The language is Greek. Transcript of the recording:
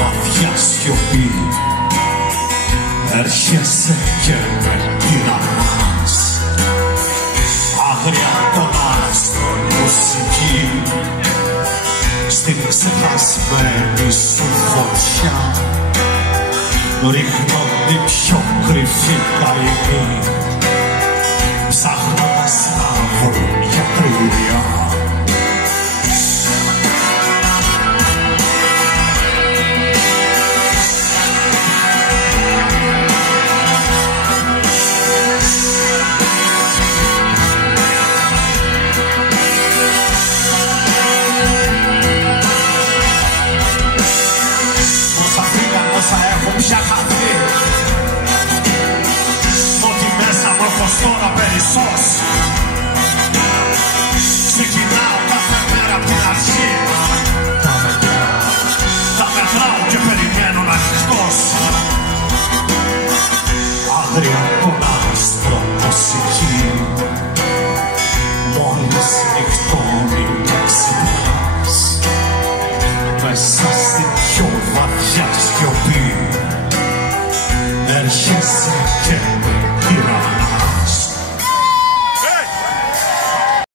βαθιά σιωπή. Έρχεσαι και με τυραννάς, άγρια των άστρων μουσική, στην ξεχασμένη σου φωτιά ρίχνω την πιο κρυφή καημή, ψάχνοντας να βρουν γιατρία. Πια χαθεί, ότι μέσα μόρφος τώρα περισσός. Ξεκινάω κάθε μέρα απ' την αρχή, τα μετράω και περιμένω να ανοιχτός. Άγρια των άστρων μουσική, μόλις νυχτώνει να ξυπνάς, μέσα στην πιο βαθιά σιωπή. Έρχεσαι και με τυραννάς.